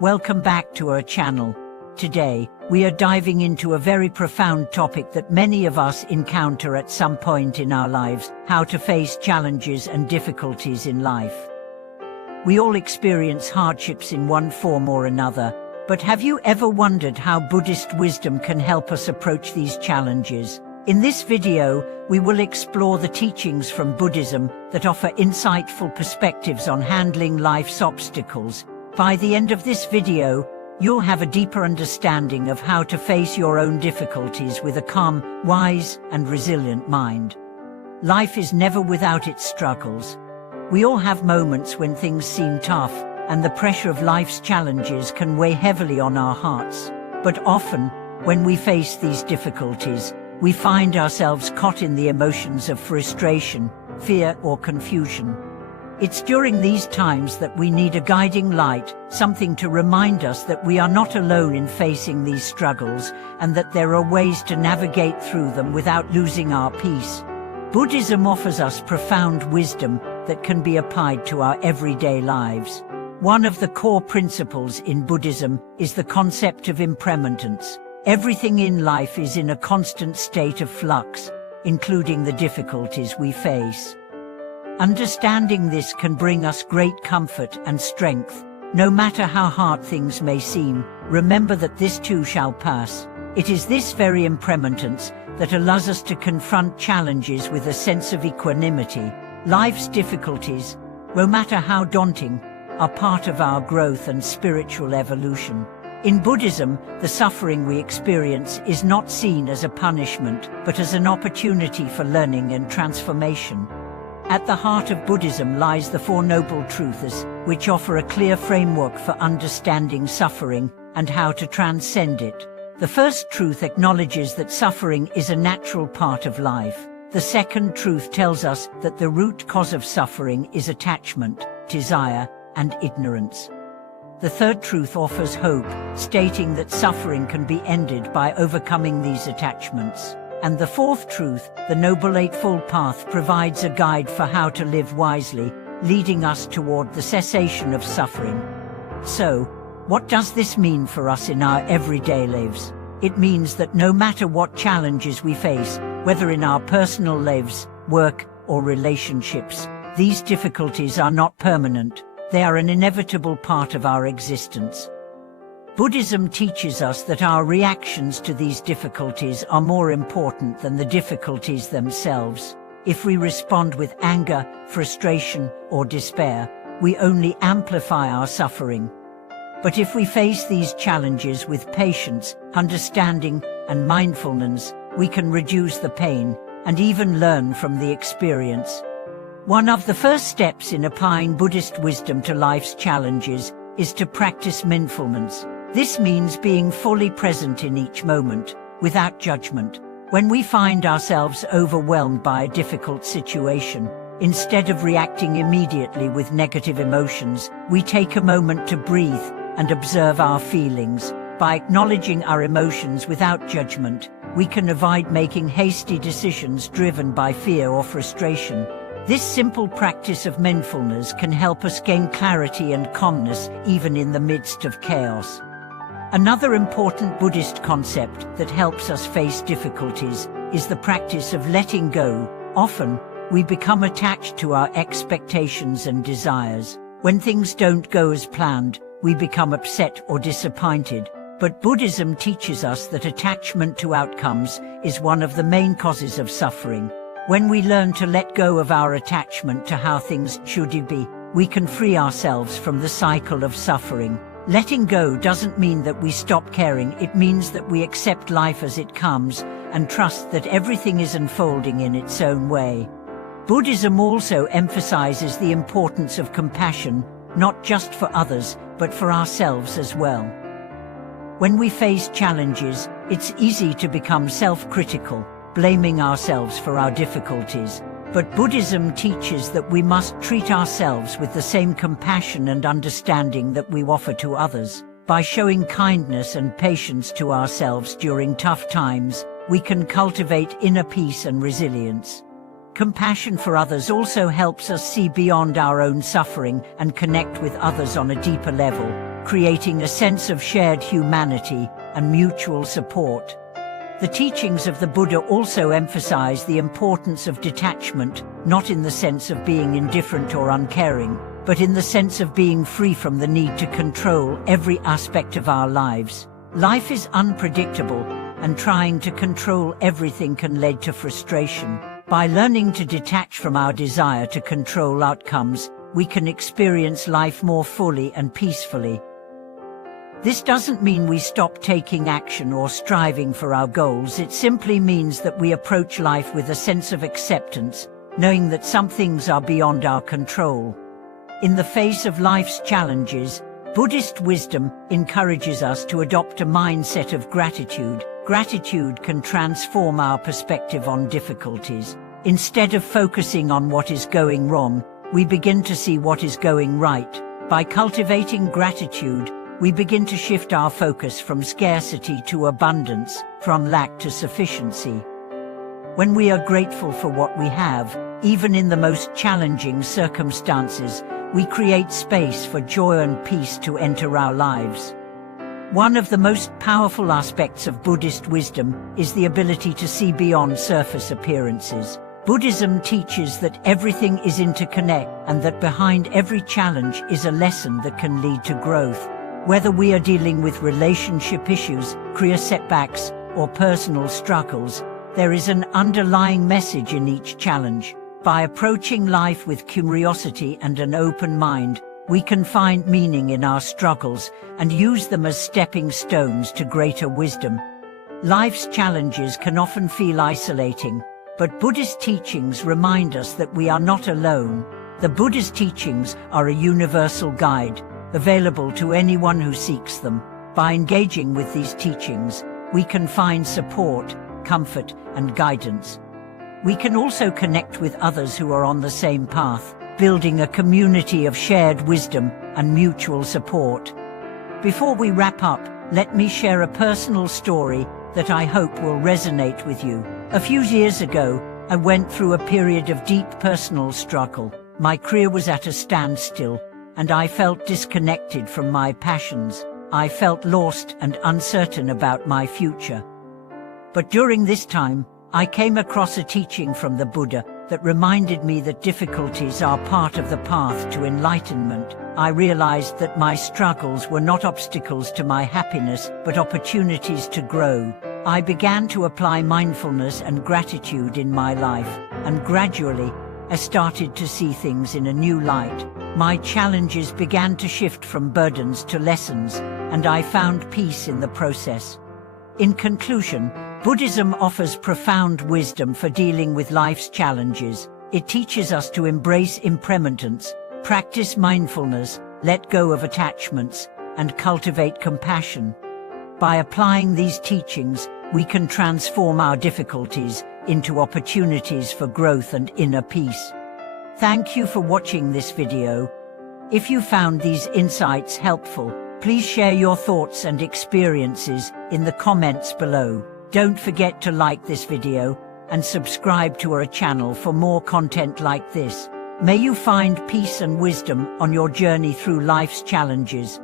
Welcome back to our channel. Today, we are diving into a very profound topic that many of us encounter at some point in our lives: how to face challenges and difficulties in life. We all experience hardships in one form or another, but have you ever wondered how Buddhist wisdom can help us approach these challenges? In this video, we will explore the teachings from Buddhism that offer insightful perspectives on handling life's obstacles. By the end of this video, you'll have a deeper understanding of how to face your own difficulties with a calm, wise, and resilient mind. Life is never without its struggles. We all have moments when things seem tough, and the pressure of life's challenges can weigh heavily on our hearts. But often, when we face these difficulties, we find ourselves caught in the emotions of frustration, fear, or confusion. It's during these times that we need a guiding light, something to remind us that we are not alone in facing these struggles, and that there are ways to navigate through them without losing our peace. Buddhism offers us profound wisdom that can be applied to our everyday lives. One of the core principles in Buddhism is the concept of impermanence. Everything in life is in a constant state of flux, including the difficulties we face. Understanding this can bring us great comfort and strength. No matter how hard things may seem, remember that this too shall pass. It is this very impermanence that allows us to confront challenges with a sense of equanimity. Life's difficulties, no matter how daunting, are part of our growth and spiritual evolution. In Buddhism, the suffering we experience is not seen as a punishment, but as an opportunity for learning and transformation. At the heart of Buddhism lies the Four Noble Truths, which offer a clear framework for understanding suffering and how to transcend it. The first truth acknowledges that suffering is a natural part of life. The second truth tells us that the root cause of suffering is attachment, desire, and ignorance. The third truth offers hope, stating that suffering can be ended by overcoming these attachments. And the fourth truth, the Noble Eightfold Path, provides a guide for how to live wisely, leading us toward the cessation of suffering. So, what does this mean for us in our everyday lives? It means that no matter what challenges we face, whether in our personal lives, work, or relationships, these difficulties are not permanent. They are an inevitable part of our existence. Buddhism teaches us that our reactions to these difficulties are more important than the difficulties themselves. If we respond with anger, frustration, or despair, we only amplify our suffering. But if we face these challenges with patience, understanding, and mindfulness, we can reduce the pain and even learn from the experience. One of the first steps in applying Buddhist wisdom to life's challenges is to practice mindfulness. This means being fully present in each moment, without judgment. When we find ourselves overwhelmed by a difficult situation, instead of reacting immediately with negative emotions, we take a moment to breathe and observe our feelings. By acknowledging our emotions without judgment, we can avoid making hasty decisions driven by fear or frustration. This simple practice of mindfulness can help us gain clarity and calmness even in the midst of chaos. Another important Buddhist concept that helps us face difficulties is the practice of letting go. Often, we become attached to our expectations and desires. When things don't go as planned, we become upset or disappointed. But Buddhism teaches us that attachment to outcomes is one of the main causes of suffering. When we learn to let go of our attachment to how things should be, we can free ourselves from the cycle of suffering. Letting go doesn't mean that we stop caring. It means that we accept life as it comes and trust that everything is unfolding in its own way. Buddhism also emphasizes the importance of compassion, not just for others, but for ourselves as well. When we face challenges, it's easy to become self-critical, blaming ourselves for our difficulties. But Buddhism teaches that we must treat ourselves with the same compassion and understanding that we offer to others. By showing kindness and patience to ourselves during tough times, we can cultivate inner peace and resilience. Compassion for others also helps us see beyond our own suffering and connect with others on a deeper level, creating a sense of shared humanity and mutual support. The teachings of the Buddha also emphasize the importance of detachment, not in the sense of being indifferent or uncaring, but in the sense of being free from the need to control every aspect of our lives. Life is unpredictable, and trying to control everything can lead to frustration. By learning to detach from our desire to control outcomes, we can experience life more fully and peacefully. This doesn't mean we stop taking action or striving for our goals. It simply means that we approach life with a sense of acceptance, knowing that some things are beyond our control. In the face of life's challenges, Buddhist wisdom encourages us to adopt a mindset of gratitude. Gratitude can transform our perspective on difficulties. Instead of focusing on what is going wrong, we begin to see what is going right. By cultivating gratitude, we begin to shift our focus from scarcity to abundance, from lack to sufficiency. When we are grateful for what we have, even in the most challenging circumstances, we create space for joy and peace to enter our lives. One of the most powerful aspects of Buddhist wisdom is the ability to see beyond surface appearances. Buddhism teaches that everything is interconnected and that behind every challenge is a lesson that can lead to growth. Whether we are dealing with relationship issues, career setbacks, or personal struggles, there is an underlying message in each challenge. By approaching life with curiosity and an open mind, we can find meaning in our struggles and use them as stepping stones to greater wisdom. Life's challenges can often feel isolating, but Buddhist teachings remind us that we are not alone. The Buddhist teachings are a universal guide, available to anyone who seeks them. By engaging with these teachings, we can find support, comfort, and guidance. We can also connect with others who are on the same path, building a community of shared wisdom and mutual support. Before we wrap up, let me share a personal story that I hope will resonate with you. A few years ago, I went through a period of deep personal struggle. My career was at a standstill, and I felt disconnected from my passions. I felt lost and uncertain about my future. But during this time, I came across a teaching from the Buddha that reminded me that difficulties are part of the path to enlightenment. I realized that my struggles were not obstacles to my happiness, but opportunities to grow. I began to apply mindfulness and gratitude in my life, and gradually, I started to see things in a new light. My challenges began to shift from burdens to lessons, and I found peace in the process. In conclusion, Buddhism offers profound wisdom for dealing with life's challenges. It teaches us to embrace impermanence, practice mindfulness, let go of attachments, and cultivate compassion. By applying these teachings, we can transform our difficulties into opportunities for growth and inner peace. Thank you for watching this video. If you found these insights helpful, please share your thoughts and experiences in the comments below. Don't forget to like this video and subscribe to our channel for more content like this. May you find peace and wisdom on your journey through life's challenges.